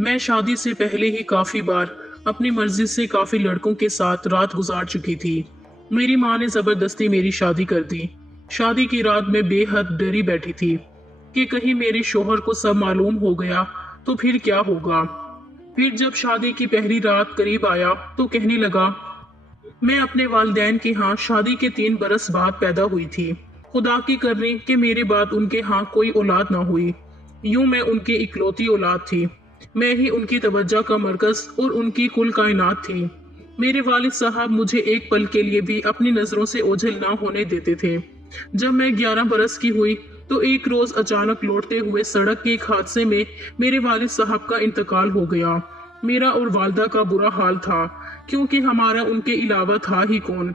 मैं शादी से पहले ही काफी बार अपनी मर्जी से काफी लड़कों के साथ रात गुजार चुकी थी। मेरी माँ ने जबरदस्ती मेरी शादी कर दी। शादी की रात में बेहद डरी बैठी थी कि कहीं मेरे शोहर को सब मालूम हो गया तो फिर क्या होगा। फिर जब शादी की पहली रात करीब आया तो कहने लगा, मैं अपने वालिदैन के यहाँ शादी के 3 बरस बाद पैदा हुई थी। खुदा की करनी कि मेरे बाद उनके यहाँ कोई औलाद ना हुई। यूं मैं उनकी इकलौती औलाद थी। मैं ही उनकी तवज्जो का मरकज और उनकी कुल कायनात थी। मेरे वालिद साहब मुझे एक पल के लिए भी अपनी नजरों से ओझल ना होने देते थे। जब मैं 11 बरस की हुई तो एक रोज अचानक लौटते हुए सड़क के एक हादसे में मेरे वालिद साहब का इंतकाल हो गया। मेरा और वालदा का बुरा हाल था, क्योंकि हमारा उनके अलावा था ही कौन।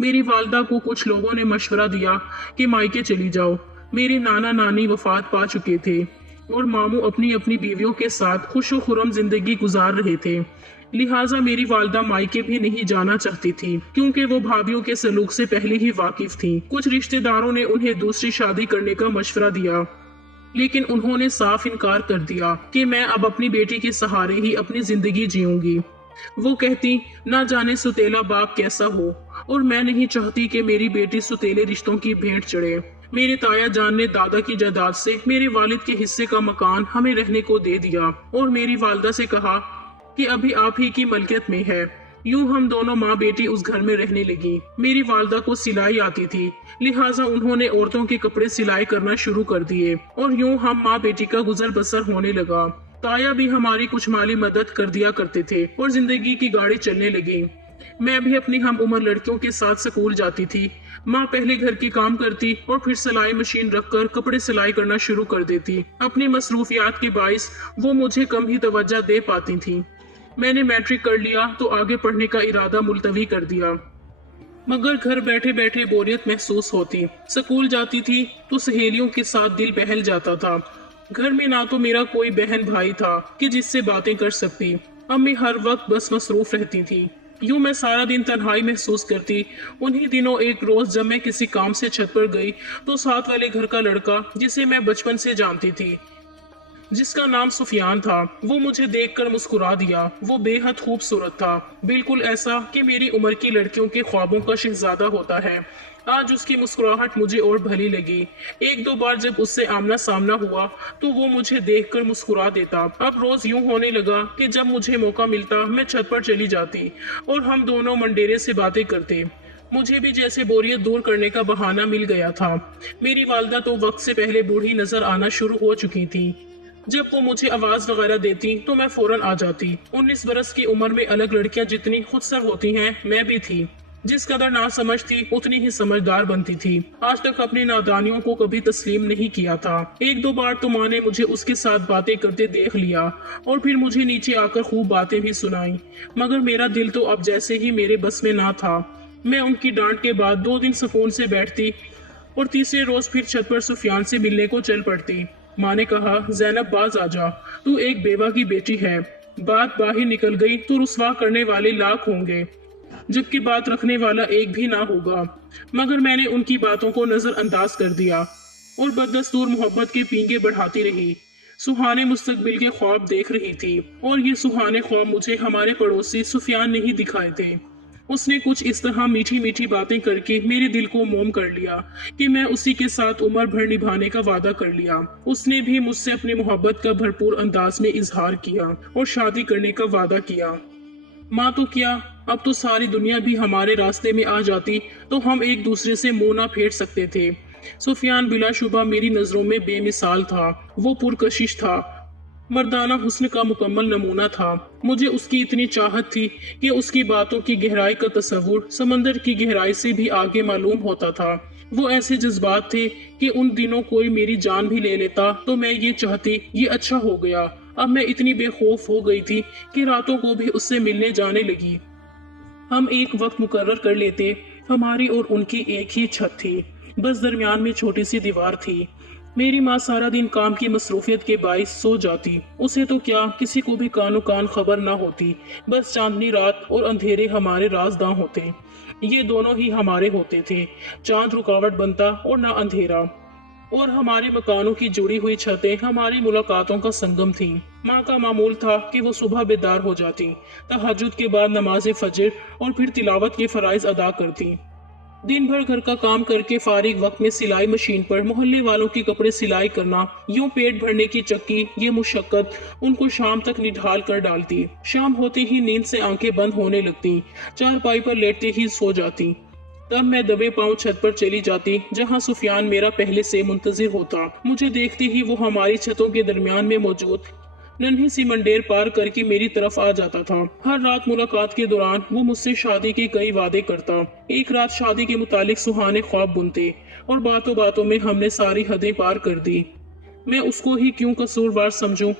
मेरी वालदा को कुछ लोगों ने मशवरा दिया कि मायके चली जाओ। मेरे नाना नानी वफात पा चुके थे और मामू अपनी अपनी बीवियों के साथ खुशो खुरम जिंदगी गुजार रहे थे। लिहाजा मेरी वालदा मायके भी नहीं जाना चाहती थी, क्योंकि वो भाभीयों के सलूक से पहले ही वाकिफ थी। कुछ रिश्तेदारों ने उन्हें दूसरी शादी करने का मशवरा दिया, लेकिन उन्होंने साफ इनकार कर दिया कि मैं अब अपनी बेटी के सहारे ही अपनी जिंदगी जीऊंगी। वो कहती, ना जाने सुतेला बाप कैसा हो, और मैं नहीं चाहती कि मेरी बेटी सुतेले रिश्तों की भेंट चढ़े। मेरे ताया जान ने दादा की जायदाद से मेरे वालिद के हिस्से का मकान हमें रहने को दे दिया और मेरी वालदा से कहा कि अभी आप ही की मलकियत में है। यूं हम दोनों माँ बेटी उस घर में रहने लगी। मेरी वालदा को सिलाई आती थी, लिहाजा उन्होंने औरतों के कपड़े सिलाई करना शुरू कर दिए और यूं हम माँ बेटी का गुजर बसर होने लगा। ताया भी हमारी कुछ माली मदद कर दिया करते थे और जिंदगी की गाड़ी चलने लगी। मैं भी अपनी हम उम्र लड़कियों के साथ स्कूल जाती थी। माँ पहले घर के काम करती और फिर सिलाई मशीन रखकर कपड़े सिलाई करना शुरू कर देती। अपनी मसरूफियात के बाइस वो मुझे कम ही तवज्जो दे पाती थी। मैंने मैट्रिक कर लिया तो आगे पढ़ने का इरादा मुलतवी कर दिया, मगर घर बैठे बैठे बोरियत महसूस होती। स्कूल जाती थी तो सहेलियों के साथ दिल बहल जाता था। घर में ना तो मेरा कोई बहन भाई था कि जिससे बातें कर सकती। अम्मी हर वक्त बस मसरूफ रहती थी। यूं मैं सारा दिन तन्हाई महसूस करती। उन्हीं दिनों एक रोज जब मैं किसी काम से छत पर गई तो साथ वाले घर का लड़का, जिसे मैं बचपन से जानती थी, जिसका नाम सुफियान था, वो मुझे देखकर मुस्कुरा दिया। वो बेहद खूबसूरत था, बिल्कुल ऐसा कि मेरी उम्र की लड़कियों के ख्वाबों का शहजादा होता है। आज उसकी मुस्कुराहट मुझे और भली लगी। एक दो बार जब उससे आमना सामना हुआ तो वो मुझे देखकर मुस्कुरा देता। अब रोज यूं होने लगा कि जब मुझे मौका मिलता मैं छत पर चली जाती और हम दोनों मंडेरे से बातें करते। मुझे भी जैसे बोरियत दूर करने का बहाना मिल गया था। मेरी वालदा तो वक्त से पहले बूढ़ी नजर आना शुरू हो चुकी थी। जब वो मुझे आवाज वगैरह देती तो मैं फौरन आ जाती। 19 बरस की उम्र में अलग लड़कियां जितनी खुदसर होती हैं, मैं भी थी। जिस कदर ना समझ थी उतनी ही समझदार बनती थी। आज तक अपनी नादानियों को कभी तस्लीम नहीं किया था। एक दो बार तो माँ ने मुझे उसके साथ बातें करते देख लिया और फिर मुझे नीचे आकर खूब बातें भी सुनाई, मगर मेरा दिल तो अब जैसे ही मेरे बस में ना था। मैं उनकी डांट के बाद 2 दिन सुकून से बैठती और तीसरे रोज फिर छत पर सुफियान से मिलने को चल पड़ती। माँ ने कहा, जैनब बाज आजा, तू एक बेवा की बेटी है। बात बाहर निकल गई तो रुसवा करने वाले लाख होंगे, जबकि बात रखने वाला एक भी ना होगा। मगर मैंने उनकी बातों को नजरअंदाज कर दिया और बददस्तूर मोहब्बत के पींगे बढ़ाती रही। सुहाने मुस्तकबिल के ख्वाब देख रही थी और ये सुहाने ख्वाब मुझे हमारे पड़ोसी सुफियान ने ही दिखाए थे। उसने कुछ इस तरह मीठी मीठी बातें करके मेरे दिल को मोम कर लिया कि मैं उसी के साथ उम्र भर निभाने का वादा कर लिया। उसने भी मुझसे अपनी मोहब्बत का भरपूर अंदाज में इजहार किया और शादी करने का वादा किया। माँ तो क्या, अब तो सारी दुनिया भी हमारे रास्ते में आ जाती तो हम एक दूसरे से मुंह ना फेर सकते थे। सुफियान बिलाशुबा मेरी नजरों में बेमिसाल था। वो पुरकशिश था, मर्दाना हुस्न का मुकम्मल नमूना था। मुझे उसकी इतनी चाहत थी कि उसकी बातों की गहराई का तस्वुर समंदर की गहराई से भी आगे मालूम होता था। वो ऐसे जज्बात थे कि उन दिनों कोई मेरी जान भी ले लेता तो मैं ये चाहती, ये अच्छा हो गया। अब मैं इतनी बेखौफ हो गई थी कि रातों को भी उससे मिलने जाने लगी। हम एक वक्त मुकर्रर कर लेते। हमारी और उनकी एक ही छत थी, बस दरमियान में छोटी सी दीवार थी। मेरी माँ सारा दिन काम की मसरूफियत के बाइस सो जाती। उसे तो क्या, किसी को भी कानो कान खबर ना होती। बस चांदनी रात और अंधेरे हमारे राजदां होते। ये दोनों ही हमारे होते थे। चांद रुकावट बनता और ना अंधेरा। और हमारे मकानों की जुड़ी हुई छतें हमारी मुलाकातों का संगम थीं। माँ का मामूल था कि वो सुबह बेदार हो जाती, तहज्जुद के बाद नमाज फजर और फिर तिलावत के फराइज अदा करती। दिन भर घर का काम करके फारिग वक्त में सिलाई मशीन पर मोहल्ले वालों के कपड़े सिलाई करना, यूं पेट भरने की चक्की, ये मुशक्कत उनको शाम तक निढाल कर डालती। शाम होते ही नींद से आंखें बंद होने लगती, चारपाई पर लेटते ही सो जाती। तब मैं दबे पांव छत पर चली जाती, जहां सुफियान मेरा पहले से मुंतजिर होता। मुझे देखते ही वो हमारी छतों के दरमियान में मौजूद नन्ही सी मंडेर पार करके मेरी तरफ आ जाता था। हर रात मुलाकात के दौरान वो मुझसे शादी के कई वादे करता। एक रात शादी के मुतालिक सुहाने ख्वाब बुनते और बातों बातों में हमने सारी हदें पार कर दी। मैं उसको ही क्यों कसूरवार समझूं?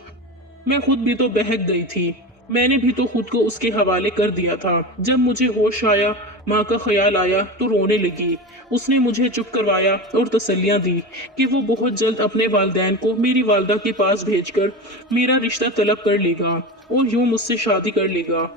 मैं खुद भी तो बहक गई थी। मैंने भी तो खुद को उसके हवाले कर दिया था। जब मुझे होश आया, माँ का ख्याल आया तो रोने लगी। उसने मुझे चुप करवाया और तसल्लियां दी कि वो बहुत जल्द अपने वालिदैन को मेरी वालदा के पास भेजकर मेरा रिश्ता तलब कर लेगा और यूं मुझसे शादी कर लेगा।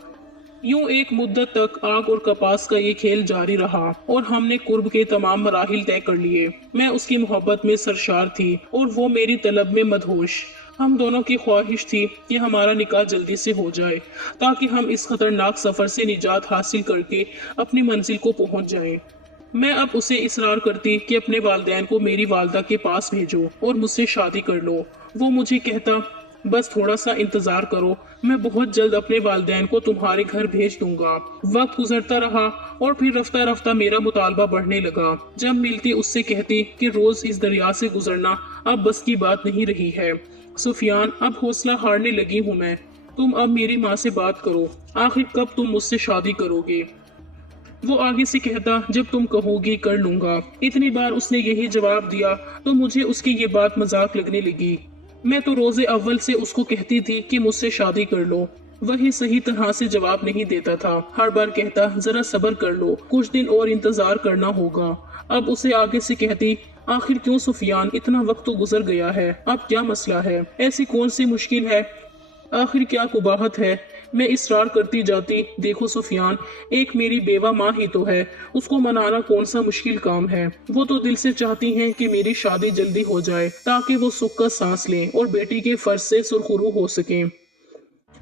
यूं एक मुद्दत तक आग और कपास का ये खेल जारी रहा और हमने कुर्ब के तमाम मराहिल तय कर लिए। मैं उसकी मोहब्बत में सरशार थी और वो मेरी तलब में मदहोश। हम दोनों की ख्वाहिश थी कि हमारा निकाह जल्दी से हो जाए, ताकि हम इस खतरनाक सफर से निजात हासिल करके अपनी मंजिल को पहुंच जाएं। मैं अब उसे इसरार करती कि अपने वालिदैन को मेरी वालदा के पास भेजो और मुझसे शादी कर लो। वो मुझे कहता, बस थोड़ा सा इंतजार करो, मैं बहुत जल्द अपने वालिदैन को तुम्हारे घर भेज दूंगा। वक्त गुजरता रहा और फिर रफ्ता रफ्ता मेरा मुतालबा बढ़ने लगा। जब मिलती उससे कहती कि रोज इस दरिया से गुजरना अब बस की बात नहीं रही है। सुफियान, अब हौसला हारने लगी हूँ मैं। तुम अब मेरी माँ से बात करो, आखिर कब तुम मुझसे शादी करोगे? वो आगे से कहता, जब तुम कहोगी कर लूंगा। इतनी बार उसने यही जवाब दिया तो मुझे उसकी ये बात मजाक लगने लगी। मैं तो रोजे अव्वल से उसको कहती थी कि मुझसे शादी कर लो। वही सही तरह से जवाब नहीं देता था। हर बार कहता, जरा सब्र कर लो, कुछ दिन और इंतजार करना होगा। अब उसे आगे से कहती, आखिर क्यों सुफियान, इतना वक्त तो गुजर गया है, अब क्या मसला है? ऐसी कौन सी मुश्किल है? आखिर क्या कुबाहत है? मैं इसरार करती जाती, देखो सुफियान, एक मेरी बेवा माँ ही तो है, उसको मनाना कौन सा मुश्किल काम है। वो तो दिल से चाहती हैं कि मेरी शादी जल्दी हो जाए, ताकि वो सुख का सांस लें और बेटी के फर्ज से सुरखरू हो सकें।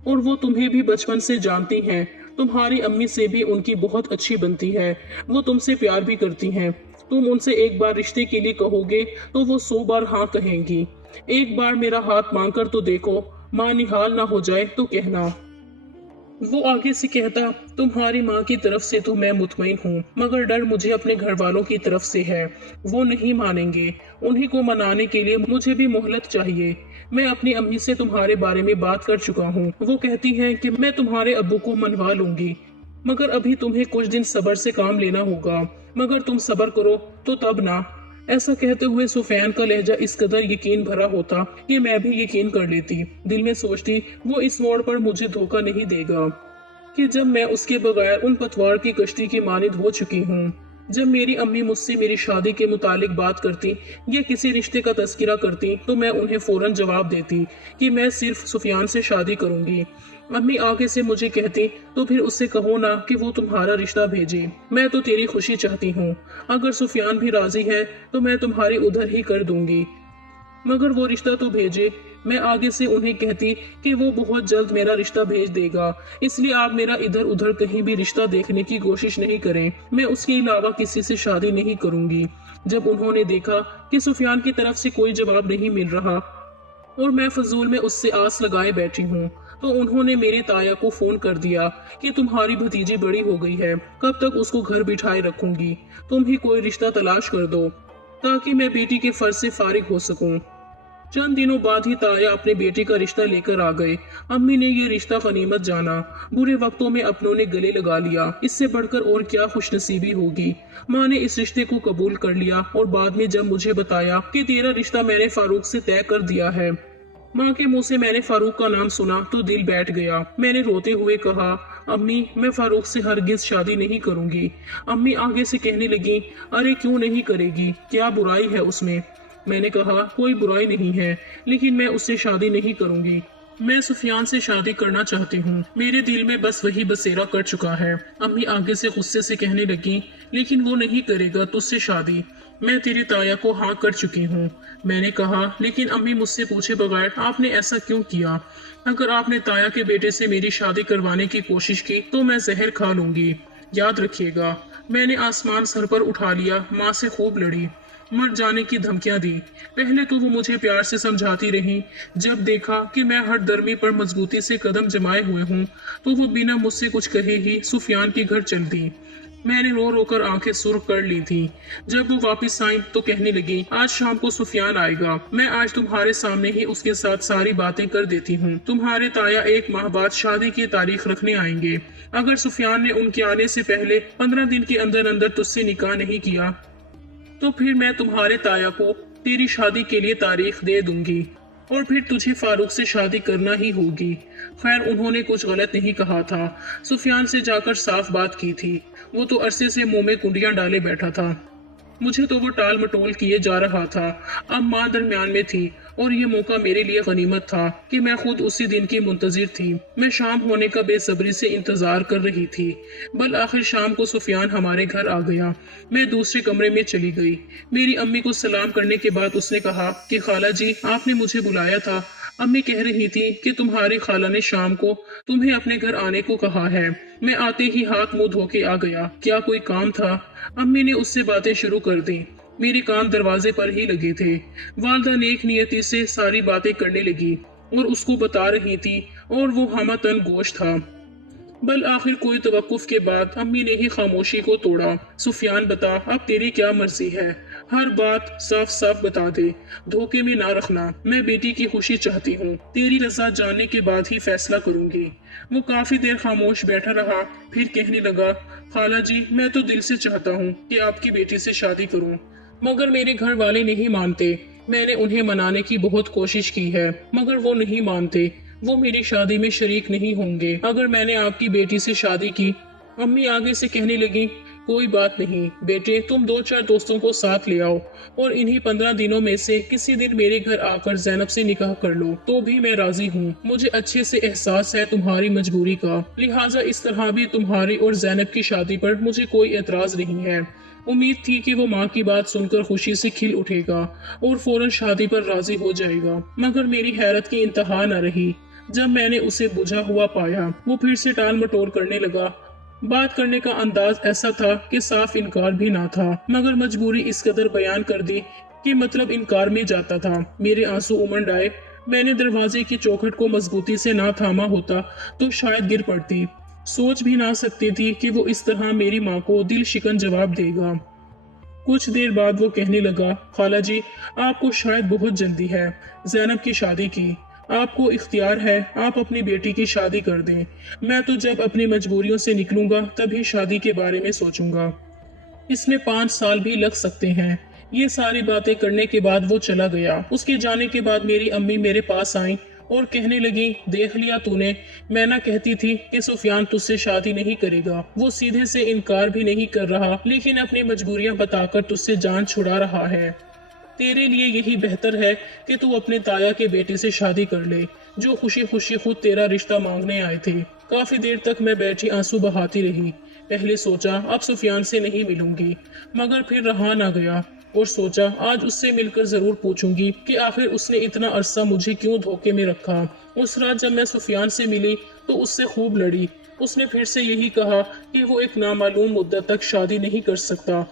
और वो तुम्हें भी बचपन से जानती हैं, तुम्हारी अम्मी से भी उनकी बहुत अच्छी बनती है। वो तुमसे प्यार भी करती हैं। तुम उनसे एक बार रिश्ते के लिए कहोगे तो वो 100 बार हाँ कहेंगी। एक बार मेरा हाथ मांग कर तो देखो, माँ निहाल ना हो जाए तो कहना। वो आगे से कहता, तुम्हारी माँ की तरफ से तो मैं मुतमईन हूँ, मगर डर मुझे अपने घर वालों की तरफ से है। वो नहीं मानेंगे। उन्हीं को मनाने के लिए मुझे भी मोहलत चाहिए। मैं अपनी अम्मी से तुम्हारे बारे में बात कर चुका हूँ। वो कहती हैं कि मैं तुम्हारे अब्बू को मनवा लूंगी, मगर अभी तुम्हें कुछ दिन सब्र से काम लेना होगा। मगर तुम सब्र करो तो तब ना। ऐसा कहते हुए सुफियान का लहजा इस कदर यकीन भरा होता कि मैं भी यकीन कर लेती। दिल में सोचती, वो इस मोड़ पर मुझे धोखा नहीं देगा कि जब मैं उसके बगैर उन पतवार की कश्ती की मानिद हो चुकी हूँ। जब मेरी अम्मी मुझसे मेरी शादी के मुतालिक बात करती या किसी रिश्ते का तस्करा करती तो मैं उन्हें फौरन जवाब देती कि मैं सिर्फ सुफियान से शादी करूंगी। अम्मी आगे से मुझे कहती, तो फिर उससे कहो ना कि वो तुम्हारा रिश्ता भेजे। मैं तो तेरी खुशी चाहती हूँ। अगर सुफियान भी राजी है तो मैं तुम्हारी उधर ही कर दूंगी, मगर वो रिश्ता तो भेजे। मैं आगे से उन्हें कहती कि वो बहुत जल्द मेरा रिश्ता भेज देगा, इसलिए आप मेरा इधर उधर कहीं भी रिश्ता देखने की कोशिश नहीं करें। मैं उसके अलावा किसी से शादी नहीं करूंगी। जब उन्होंने देखा कि सुफियान की तरफ से कोई जवाब नहीं मिल रहा और मैं फजूल में उससे आस लगाए बैठी हूँ, तो उन्होंने मेरे ताया को फोन कर दिया कि तुम्हारी भतीजी बड़ी हो गई है, कब तक उसको घर बिठाए रखूंगी? तुम ही कोई रिश्ता तलाश कर दो ताकि मैं बेटी के फर्ज से फारिग हो सकूं। चंद दिनों बाद ही ताया अपने बेटे का रिश्ता लेकर आ गए। अम्मी ने ये रिश्ता गनीमत जाना। बुरे वक्तों में अपनों ने गले लगा लिया। इससे बढ़कर और क्या खुशनसीबी होगी। माँ ने इस रिश्ते को कबूल कर लिया और बाद में जब मुझे बताया कि तेरा रिश्ता मैंने फारूक से तय कर दिया है, माँ के मुंह से मैंने फारूक का नाम सुना तो दिल बैठ गया। मैंने रोते हुए कहा, अम्मी मैं फारूक से हरगिज शादी नहीं करूंगी। अम्मी आगे से कहने लगी, अरे क्यों नहीं करेगी, क्या बुराई है उसमें? मैंने कहा, कोई बुराई नहीं है, लेकिन मैं उससे शादी नहीं करूंगी। मैं सुफियान से शादी करना चाहती हूँ। मेरे दिल में बस वही बसेरा कर चुका है। अम्मी आगे से गुस्से से कहने लगी, लेकिन वो नहीं करेगा तुझसे शादी। मैं तेरे ताया को हाँ कर चुकी हूँ। मैंने कहा, लेकिन अम्मी मुझसे पूछे बगैर आपने ऐसा क्यों किया? अगर आपने ताया के बेटे से मेरी शादी करवाने की कोशिश की तो मैं जहर खा लूंगी। याद रखिएगा। मैंने आसमान सर पर उठा लिया, माँ से खूब लड़ी, मर जाने की धमकियां दी। पहले तो वो मुझे प्यार से समझाती रही, जब देखा कि मैं हर दरमी पर मजबूती से कदम जमाए हुए हूँ तो वो बिना मुझसे कुछ कहे ही सुफियान के घर चल दी। मैंने रो रो कर आंखें सुर्ख कर ली थी। जब वो वापस आई तो कहने लगी, आज शाम को सुफियान आएगा, मैं आज तुम्हारे सामने ही उसके साथ सारी बातें कर देती हूँ। तुम्हारे ताया 1 माह बाद शादी की तारीख रखने आएंगे। अगर सुफियान ने उनके आने से पहले 15 दिन के अंदर अंदर तुझसे निकाह नहीं किया तो फिर मैं तुम्हारे ताया को तेरी शादी के लिए तारीख दे दूंगी और फिर तुझे फारूक से शादी करना ही होगी। खैर, उन्होंने कुछ गलत नहीं कहा था। सुफियान से जाकर साफ बात की थी। वो तो अरसे से मुंह में कुंडियां डाले बैठा था। मुझे तो वो टाल मटोल किए जा रहा था। अब माँ दरमियान में थी और ये मौका मेरे लिए गनीमत था कि मैं खुद उसी दिन की मुंतजिर थी। मैं शाम होने का बेसब्री से इंतजार कर रही थी। बल आखिर शाम को सुफियान हमारे घर आ गया। मैं दूसरे कमरे में चली गई। मेरी अम्मी को सलाम करने के बाद उसने कहा कि खाला जी, आपने मुझे बुलाया था। अम्मी कह रही थी कि तुम्हारी खाला ने शाम को तुम्हें अपने घर आने को कहा है। मैं आते ही हाथ मुंह धो के आ गया। क्या कोई काम था? अम्मी ने उससे बातें शुरू कर दी। मेरे कान दरवाजे पर ही लगे थे। वालदा नेक नियति से सारी बातें करने लगी और उसको बता रही थी और वो हमतन गोश था। बल आखिर कोई तवक्कुफ के बाद अम्मी ने ही खामोशी को तोड़ा। सुफियान, बता, अब तेरी क्या मर्जी है? हर बात साफ साफ बता दे, धोखे में ना रखना। मैं बेटी की खुशी चाहती हूँ। तेरी रजा जानने के बाद ही फैसला करूंगी। वो काफी देर खामोश बैठा रहा, फिर कहने लगा, खाला जी, मैं तो दिल से चाहता हूँ कि आपकी बेटी से शादी करूँ, मगर मेरे घर वाले नहीं मानते। मैंने उन्हें मनाने की बहुत कोशिश की है, मगर वो नहीं मानते। वो मेरी शादी में शरीक नहीं होंगे अगर मैंने आपकी बेटी से शादी की। अम्मी आगे से कहने लगी, कोई बात नहीं बेटे, तुम 2-4 दोस्तों को साथ ले आओ और इन्हीं 15 दिनों में से किसी दिन मेरे घर आकर जैनब से निकाह कर लो तो भी मैं राजी हूँ। मुझे अच्छे से एहसास है तुम्हारी मजबूरी का, लिहाजा इस तरह भी तुम्हारी और जैनब की शादी पर मुझे कोई एतराज नहीं है। उम्मीद थी कि वो माँ की बात सुनकर खुशी से खिल उठेगा और फौरन शादी पर राजी हो जाएगा, मगर मेरी हैरत की इंतहा न रही जब मैंने उसे बुझा हुआ पाया। वो फिर से टाल मटोल करने लगा। बात करने का अंदाज ऐसा था कि साफ इनकार भी ना था, मगर मजबूरी इस कदर बयान कर दी कि मतलब इनकार में जाता था। मेरे आंसू उमड़ आए। मैंने दरवाजे की चौखट को मजबूती से ना थामा होता तो शायद गिर पड़ती। सोच भी ना सकती थी कि वो इस तरह मेरी माँ को दिल शिकन जवाब देगा। कुछ देर बाद वो कहने लगा, खाला जी, आपको शायद बहुत जल्दी है जैनब की शादी की। आपको इख्तियार है, आप अपनी बेटी की शादी कर दें। मैं तो जब अपनी मजबूरियों से निकलूंगा तभी शादी के बारे में सोचूंगा। इसमें 5 साल भी लग सकते हैं। ये सारी बातें करने के बाद वो चला गया। उसके जाने के बाद मेरी अम्मी मेरे पास आई और कहने लगी, देख लिया तूने, मैं ना कहती थी कि सुफियान तुझसे शादी नहीं करेगा। वो सीधे से इनकार भी नहीं कर रहा, लेकिन अपनी मजबूरियां बताकर तुझसे जान छुड़ा रहा है। तेरे लिए यही बेहतर है कि तू अपने ताया के बेटे से शादी कर ले, जो खुशी खुशी खुद तेरा रिश्ता मांगने आए थे। काफी देर तक मैं बैठी आंसू बहाती रही। पहले सोचा अब सुफियान से नहीं मिलूंगी, मगर फिर रहा ना गया और सोचा आज उससे मिलकर जरूर पूछूंगी कि आखिर उसने इतना अरसा मुझे क्यों धोखे में रखा। उस रात जब मैं सुफियान से मिली तो उससे खूब लड़ी। उसने फिर से यही कहा कि वो एक नामालूम मुद्दत तक शादी नहीं कर सकता।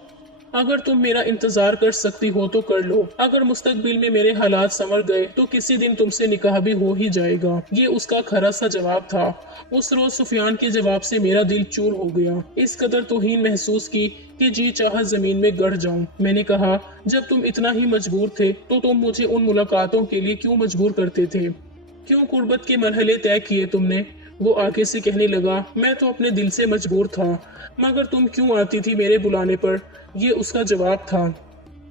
अगर तुम मेरा इंतजार कर सकती हो तो कर लो, अगर मुस्तकबिल में मेरे हालात संवर गए तो किसी दिन तुमसे निकाह भी हो ही जाएगा। ये उसका खरा सा जवाब था। उस रोज सुफियान के जवाब से मेरा दिल चूर हो गया। इस कदर तौहीन महसूस की कि जी चाह जमीन में गड़ जाऊं। मैंने कहा, जब तुम इतना ही मजबूर थे तो तुम मुझे उन मुलाकातों के लिए क्यों मजबूर करते थे? क्यों कुर्बत के मरहले तय किए तुमने? वो आगे से कहने लगा, मैं तो अपने दिल से मजबूर था, मगर तुम क्यों आती थी मेरे बुलाने पर? ये उसका जवाब था।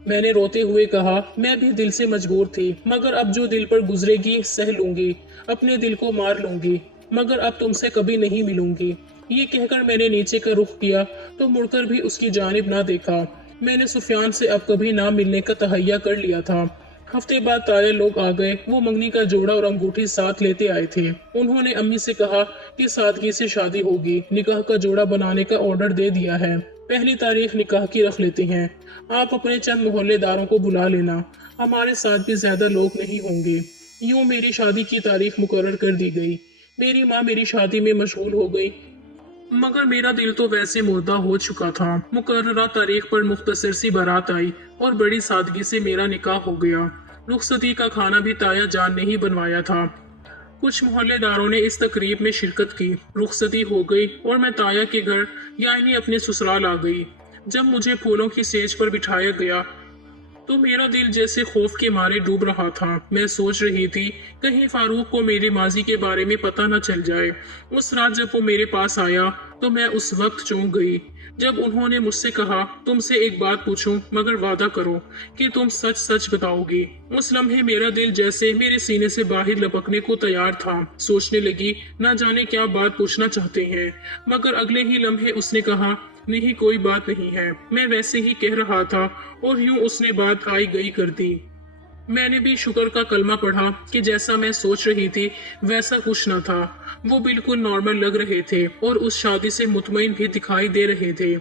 मैंने रोते हुए कहा, मैं भी दिल से मजबूर थी, मगर अब जो दिल पर गुजरेगी सह लूंगी, अपने दिल को मार लूंगी, मगर अब तुमसे कभी नहीं मिलूंगी। ये कहकर मैंने नीचे का रुख किया तो मुड़कर भी उसकी जानिब ना देखा। मैंने सुफियान से अब कभी ना मिलने का तहैया कर लिया था। हफ्ते बाद ताया लोग आ गए। वो मंगनी का जोड़ा और अंगूठी साथ लेते आए थे। उन्होंने अम्मी से कहा कि सादगी से शादी होगी, निकाह का जोड़ा बनाने का ऑर्डर दे दिया है। पहली तारीख निकाह की रख लेते हैं। आप अपने चंद मोहल्लेदारों को बुला लेना, हमारे साथ भी ज्यादा लोग नहीं होंगे। यूं मेरी शादी की तारीख मुकर्रर कर दी गई। मेरी माँ मेरी शादी में मशगूल हो गई, मगर मेरा दिल तो वैसे मुर्दा हो चुका था। मुकर्ररा तारीख पर मुख्तसर सी बारात आई और बड़ी सादगी से मेरा निकाह हो गया। रुखसती का खाना भी ताया जान ने ही बनवाया था। कुछ मोहल्लेदारों ने इस तकरीब में शिरकत की। रुखसती हो गई और मैं ताया के घर यानी अपने ससुराल आ गई। जब मुझे फूलों की सेज पर बिठाया गया तो मेरा दिल जैसे खौफ के मारे डूब रहा था। मैं सोच रही थी कहीं फारूक को मेरे माजी के बारे में पता न चल जाए। उस रात जब वो मेरे पास आया तो मैं उस वक्त चौंक गई जब उन्होंने मुझसे कहा, तुमसे एक बात पूछूं मगर वादा करो कि तुम सच सच बताओगी। उस लम्हे मेरा दिल जैसे मेरे सीने से बाहर लपकने को तैयार था। सोचने लगी ना जाने क्या बात पूछना चाहते हैं, मगर अगले ही लम्हे उसने कहा, नहीं कोई बात नहीं है। मैं वैसे ही कह रहा था और यूं उसने बात आई गई कर दी। मैंने भी शुक्र का कलमा पढ़ा कि जैसा मैं सोच रही थी वैसा कुछ न था। वो बिल्कुल नॉर्मल लग रहे थे और उस शादी से मुतमईन भी दिखाई दे रहे थे।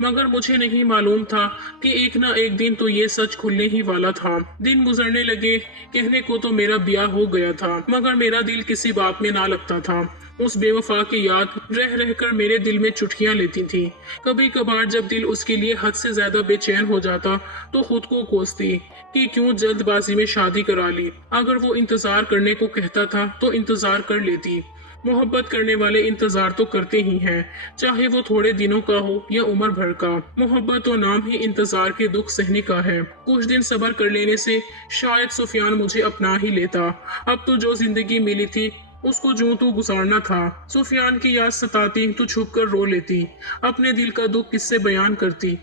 मगर मुझे नहीं मालूम था कि एक ना एक दिन तो ये सच खुलने ही वाला था। दिन गुजरने लगे, कहने को तो मेरा ब्याह हो गया था, मगर मेरा दिल किसी बात में ना लगता था। उस बेवफा की याद रह रह कर मेरे दिल में चुटकियां लेती थी। कभी कभार जब दिल उसके लिए हद से ज्यादा बेचैन हो जाता तो खुद को कोसती कि क्यों जल्दबाजी में शादी करा ली। अगर वो इंतजार करने को कहता था तो इंतजार कर लेती। मोहब्बत करने वाले इंतजार तो करते ही हैं, चाहे वो थोड़े दिनों का हो या उम्र भर का। मोहब्बत तो नाम ही इंतजार के दुख सहने का है। कुछ दिन सब्र कर लेने से शायद सुफियान मुझे अपना ही लेता। अब तो जो जिंदगी मिली थी उसको जो तू गुजारना था। सुफियान की याद सताती तो छुप कर रो लेती, अपने दिल का दुख किससे बयान करती।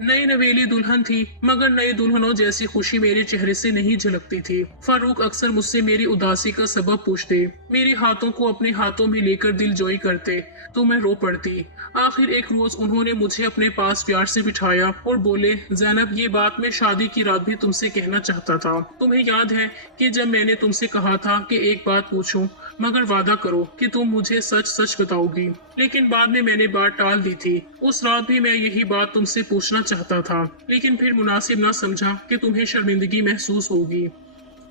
नई नवेली दुल्हन थी, मगर नई दुल्हनों जैसी खुशी मेरे चेहरे से नहीं झलकती थी। फारूक अक्सर मुझसे मेरी उदासी का सबब पूछते, मेरे हाथों को अपने हाथों में लेकर दिल जोई करते तो मैं रो पड़ती। आखिर एक रोज उन्होंने मुझे अपने पास प्यार से बिठाया और बोले, ज़ैनब ये बात मैं शादी की रात भी तुमसे कहना चाहता था। तुम्हें याद है कि जब मैंने तुमसे कहा था कि एक बात पूछूं मगर वादा करो कि तुम मुझे सच सच बताओगी, लेकिन बाद में मैंने बात टाल दी थी। उस रात भी मैं यही बात तुमसे पूछना चाहता था, लेकिन फिर मुनासिब ना समझा कि तुम्हें शर्मिंदगी महसूस होगी।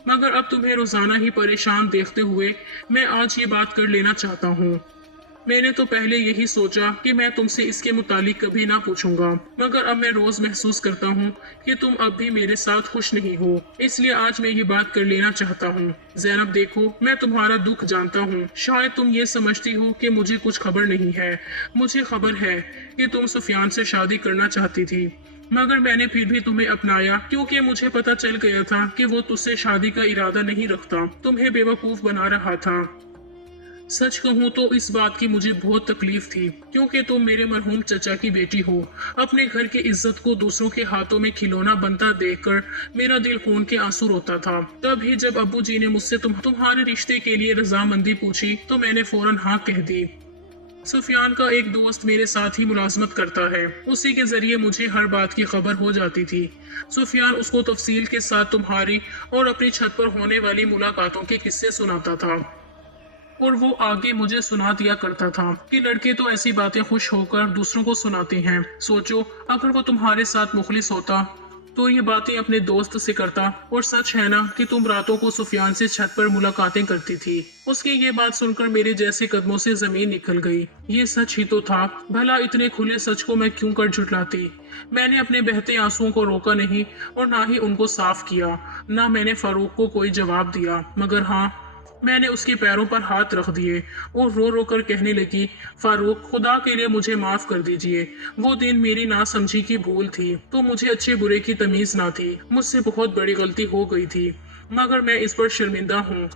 मगर अब तुम्हें रोजाना ही परेशान देखते हुए मैं आज ये बात कर लेना चाहता हूँ। मैंने तो पहले यही सोचा कि मैं तुमसे इसके मुतालिक कभी ना पूछूंगा, मगर अब मैं रोज महसूस करता हूँ कि तुम अब भी मेरे साथ खुश नहीं हो, इसलिए आज मैं ये बात कर लेना चाहता हूँ। ज़ैनब देखो, मैं तुम्हारा दुख जानता हूँ। शायद तुम ये समझती हो कि मुझे कुछ खबर नहीं है। मुझे खबर है कि तुम सुफियान से शादी करना चाहती थी, मगर मैंने फिर भी तुम्हें अपनाया क्योंकि मुझे पता चल गया था कि वो तुझसे शादी का इरादा नहीं रखता, तुम्हें बेवकूफ बना रहा था। सच कहूँ तो इस बात की मुझे बहुत तकलीफ थी, क्योंकि तुम मेरे मरहूम चचा की बेटी हो। अपने घर की इज्जत को दूसरों के हाथों में खिलौना बनता देखकर मेरा दिल खून के आंसू रोता था। तभी जब अब्बू जी ने मुझसे तुम्हारे रिश्ते के लिए रजामंदी पूछी तो मैंने फौरन हाँ कह दी। सुफियान का एक दोस्त मेरे साथ ही मुलाजमत करता है, उसी के जरिए मुझे हर बात की खबर हो जाती थी। सुफियान उसको तफसील के साथ तुम्हारी और अपनी छत पर होने वाली मुलाकातों के किस्से सुनाता था और वो आगे मुझे सुना दिया करता था कि लड़के तो ऐसी बातें खुश होकर दूसरों को सुनाते हैं। सोचो अगर वो तुम्हारे साथ मुखलिस होता तो ये बातें अपने दोस्त से करता। और सच है ना कि तुम रातों को सुफियान से छत पर मुलाकातें करती थी। उसकी ये बात सुनकर मेरे जैसे कदमों से जमीन निकल गई। ये सच ही तो था, भला इतने खुले सच को मैं क्यों कर झुटलाती। मैंने अपने बहते आंसुओं को रोका नहीं और ना ही उनको साफ किया, ना मैंने फारूक को कोई जवाब दिया, मगर हाँ मैंने उसके पैरों पर हाथ रख दिए और रो रो कर कहने लगी, फारूक खुदा के लिए मुझे माफ कर दीजिए। वो दिन मेरी नासमझी की भूल थी, तो मुझे अच्छे बुरे की तमीज ना थी। मुझसे बहुत बड़ी गलती हो गई थी, मगर मैं इस पर शर्मिंदा हूँ।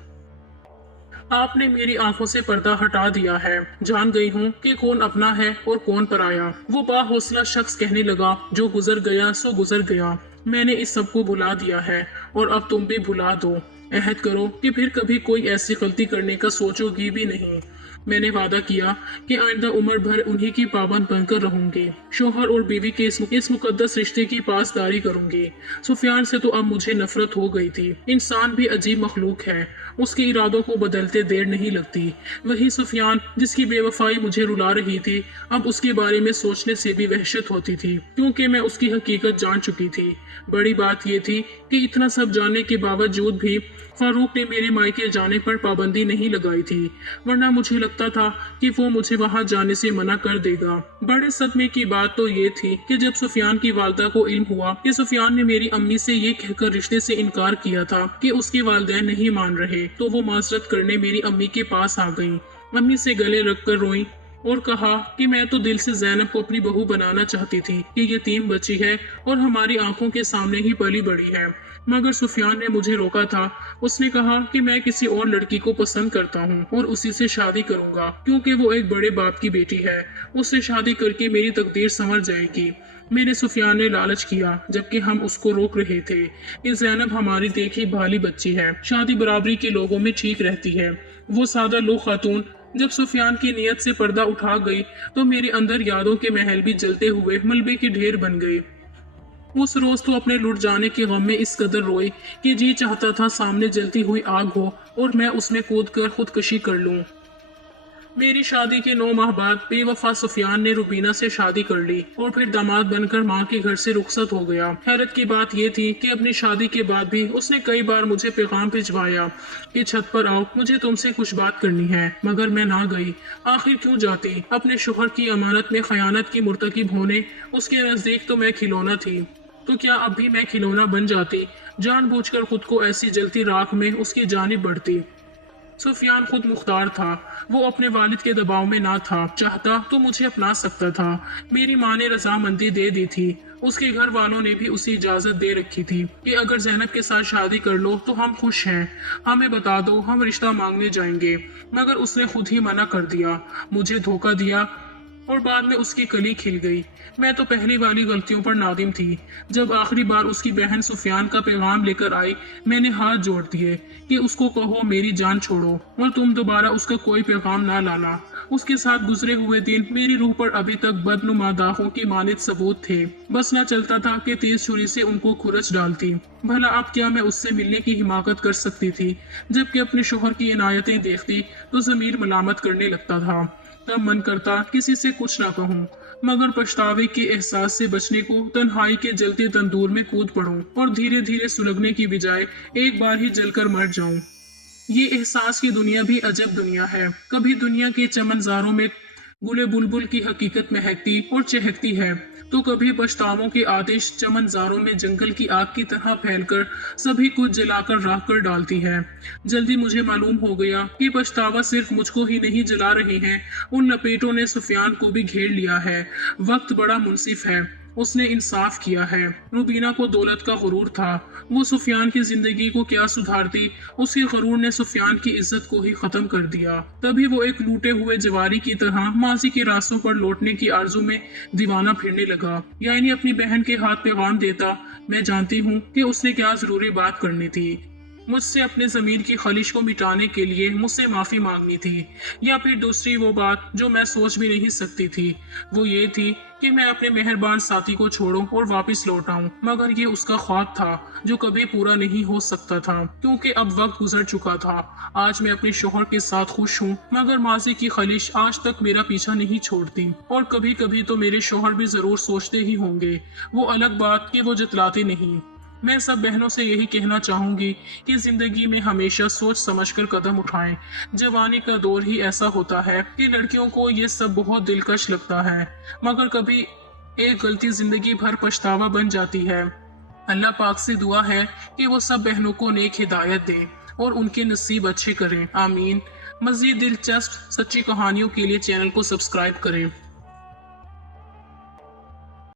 आपने मेरी आंखों से पर्दा हटा दिया है। जान गई हूँ कि कौन अपना है और कौन पराया। वो बाहौसला शख्स कहने लगा, जो गुजर गया सो गुजर गया। मैंने इस सबको भुला दिया है और अब तुम भी भुला दो। अहद करो कि फिर कभी कोई ऐसी गलती करने का सोचोगी भी नहीं। मैंने वादा किया कि आइंदा उम्र भर उन्हीं की पाबंद बनकर रहूंगी। शोहर और बीवी के इस मुकद्दस रिश्ते की पासदारी करूंगी। सुफियान से तो अब मुझे नफरत हो गई थी। इंसान भी अजीब मखलूक है, उसके इरादों को बदलते देर नहीं लगती। वही सुफियान जिसकी बेवफाई मुझे रुला रही थी, अब उसके बारे में सोचने से भी वहशत होती थी, क्योंकि मैं उसकी हकीकत जान चुकी थी। बड़ी बात यह थी कि इतना सब जानने के बावजूद भी फारूक ने मेरे मायके जाने पर पाबंदी नहीं लगाई थी, वरना मुझे लगता था कि वो मुझे वहां जाने से मना कर देगा। बड़े सदमे की बात तो ये थी कि जब सुफियान की वालदा को इल्म हुआ कि सुफियान ने मेरी अम्मी से ये कहकर रिश्ते से इनकार किया था कि उसके वालिदैन नहीं मान रहे, तो वो माजरत करने मेरी अम्मी के पास आ गई। अम्मी से गले रखकर रोई और कहा कि मैं तो दिल से ज़ैनब को अपनी बहू बनाना चाहती थी कि यतीम बच्ची है और हमारी आंखों के सामने ही पली बड़ी है, मगर सुफियान ने मुझे रोका था। उसने कहा कि मैं किसी और लड़की को पसंद करता हूँ और उसी से शादी करूंगा, क्योंकि वो एक बड़े बाप की बेटी है, उससे शादी करके मेरी तकदीर संवर जाएगी। मेरे सुफियान ने लालच किया, जबकि हम उसको रोक रहे थे कि ज़ैनब हमारी देखी भाली बच्ची है, शादी बराबरी के लोगों में ठीक रहती है। वो सादा लो खातून जब सुफियान की नीयत से पर्दा उठा गई तो मेरे अंदर यादों के महल भी जलते हुए मलबे के ढेर बन गए। उस रोज तो अपने लुट जाने के गम में इस कदर रोई कि जी चाहता था सामने जलती हुई आग हो और मैं उसमें कूदकर खुदकशी कर लूं। मेरी शादी के 9 माह बाद बेवफा सुफियान ने रुबीना से शादी कर ली और फिर दामाद बनकर माँ के घर से रुखसत हो गया। हैरत की बात यह थी कि अपनी शादी के बाद भी उसने कई बार मुझे पैगाम भिजवाया कि छत पर आओ, मुझे तुमसे कुछ बात करनी है, मगर मैं ना गई। आखिर क्यों जाती? अपने शोहर की अमानत में खयानत की मुर्तकिब होने उसके नजदीक तो मैं खिलौना थी, तो क्या अब भी मैं खिलौना बन जाती, जानबूझकर खुद को ऐसी जलती राख में उसकी जानिब बढ़ती। सुफियान खुद मुख्तार था, वो अपने वालिद के दबाव में ना था, चाहता तो मुझे अपना सकता था। मेरी माँ ने रजामंदी दे दी थी, उसके घर वालों ने भी उसे इजाजत दे रखी थी कि अगर ज़ैनब के साथ शादी कर लो तो हम खुश हैं, हमें बता दो, हम रिश्ता मांगने जाएंगे। मगर उसने खुद ही मना कर दिया, मुझे धोखा दिया और बाद में उसकी कली खिल गई। मैं तो पहली वाली गलतियों पर नादिम थी। जब आखिरी बार उसकी बहन सुफियान का पैगाम लेकर आई, मैंने हाथ जोड़ दिए कि उसको कहो मेरी जान छोड़ो और तुम दोबारा उसका कोई पैगाम ना लाना। उसके साथ गुजरे हुए दिन मेरी रूह पर अभी तक बदनुमा दागों की मानित सबूत थे। बस ना चलता था कि तेज छुरी से उनको खुरच डालती। भला अब क्या मैं उससे मिलने की हिमाकत कर सकती थी? जबकि अपने शोहर की इनायतें देखती तो ज़मीर मलामत करने लगता था। तब मन करता किसी से कुछ ना कहूँ, मगर पछतावे के एहसास से बचने को तन्हाई के जलते तंदूर में कूद पड़ूं और धीरे धीरे सुलगने की बजाय एक बार ही जलकर मर जाऊं। ये एहसास की दुनिया भी अजब दुनिया है। कभी दुनिया के चमनजारों में गुले बुलबुल की हकीकत महकती और चहकती है, तो कभी पछतावों के आतिश चमनजारों में जंगल की आग की तरह फैलकर सभी कुछ जलाकर राख कर डालती है। जल्दी मुझे मालूम हो गया कि पछतावा सिर्फ मुझको ही नहीं जला रहे हैं, उन लपेटों ने सुफियान को भी घेर लिया है। वक्त बड़ा मुनसिफ है, उसने इंसाफ किया है। रुबीना को दौलत का गुरूर था, वो सुफियान की जिंदगी को क्या सुधारती, उसके गुरूर ने सुफियान की इज्जत को ही खत्म कर दिया। तभी वो एक लूटे हुए जवारी की तरह माजी के रास्तों पर लौटने की आरजू में दीवाना फिरने लगा। यानी अपनी बहन के हाथ पैगाम देता। मैं जानती हूँ कि उसने क्या जरूरी बात करनी थी, मुझसे अपने ज़मीर की खलिश को मिटाने के लिए मुझसे माफ़ी मांगनी थी, या फिर दूसरी वो बात जो मैं सोच भी नहीं सकती थी, वो ये थी कि मैं अपने मेहरबान साथी को छोड़ूं और वापस लौट आऊं। मगर ये उसका ख्वाब था जो कभी पूरा नहीं हो सकता था, क्योंकि अब वक्त गुजर चुका था। आज मैं अपने शोहर के साथ खुश हूँ, मगर माजी की खलिश आज तक मेरा पीछा नहीं छोड़ती। और कभी कभी तो मेरे शोहर भी ज़रूर सोचते ही होंगे, वो अलग बात कि वो जतलाते नहीं। मैं सब बहनों से यही कहना चाहूंगी कि जिंदगी में हमेशा सोच समझकर कदम उठाएं। जवानी का दौर ही ऐसा होता है कि लड़कियों को ये सब बहुत दिलकश लगता है, मगर कभी एक गलती जिंदगी भर पछतावा बन जाती है। अल्लाह पाक से दुआ है कि वो सब बहनों को नेक हिदायत दे और उनके नसीब अच्छे करें। आमीन। मज़ीद दिलचस्प सच्ची कहानियों के लिए चैनल को सब्सक्राइब करें।